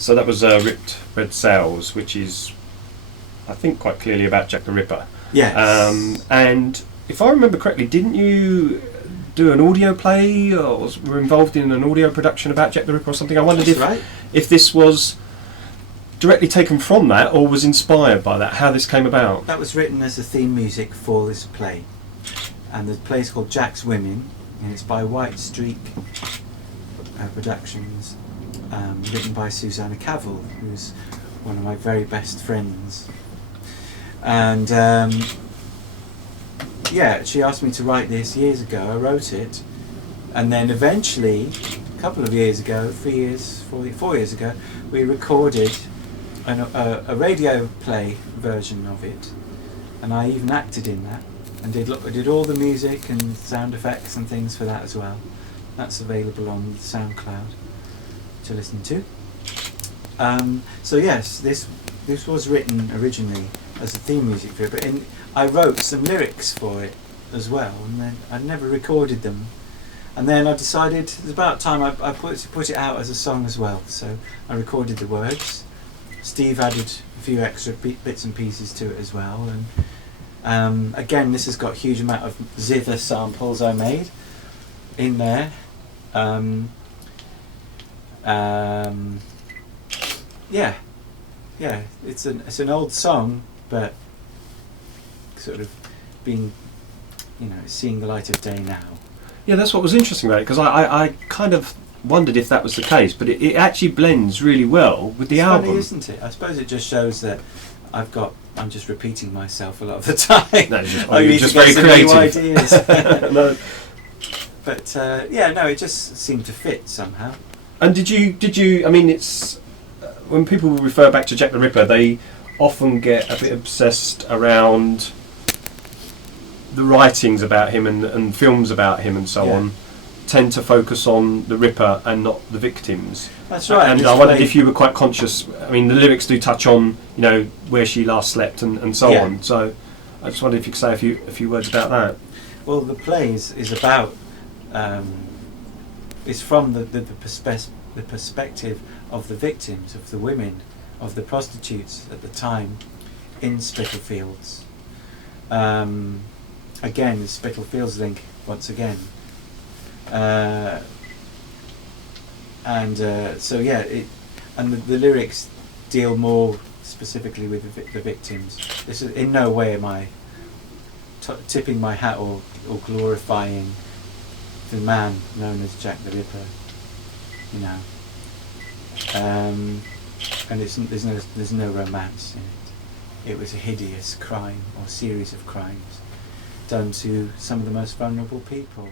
So that was Ripped Red Sails, which is, I think, quite clearly about Jack the Ripper. Yes. And if I remember correctly, didn't you do an audio play, or were involved in an audio production about Jack the Ripper or something? I wondered if this was directly taken from that or was inspired by that, how this came about. That was written as a theme music for this play. And the play is called Jack's Women, and it's by White Streak Productions, written by Susanna Cavill, who's one of my very best friends. And she asked me to write this years ago. I wrote it, and then eventually, a couple of years ago, 4 years ago, we recorded a radio play version of it, and I even acted in that, and did all the music and sound effects and things for that as well. That's available on SoundCloud to listen to. So yes, this was written originally as a theme music for it, but I wrote some lyrics for it as well, and then I never recorded them. And then I decided it was about time I put it out as a song as well. So I recorded the words. Steve added a few extra bits and pieces to it as well. And again, this has got a huge amount of zither samples I made in there. It's an old song, but sort of being, seeing the light of day now. Yeah, that's what was interesting about it, because I kind of wondered if that was the case, but it actually blends really well with the album. Funny, isn't it? I suppose it just shows that I'm just repeating myself a lot of the time. No, you're just very creative. Ideas. No. But it just seemed to fit somehow. And did you? I mean, it's when people refer back to Jack the Ripper, they often get a bit obsessed around the writings about him and films about him and so on. Tend to focus on the Ripper and not the victims. That's right. And I wondered if you were quite conscious. I mean, the lyrics do touch on, where she last slept and so on. So I just wondered if you could say a few words about that. Well, the play is about. It's from the perspective of the victims, of the women, of the prostitutes at the time in Spitalfields. Again, the Spitalfields link once again. The lyrics deal more specifically with the victims. This is in no way am I tipping my hat or glorifying the man known as Jack the Ripper, and there's no romance in it. It was a hideous crime or series of crimes done to some of the most vulnerable people.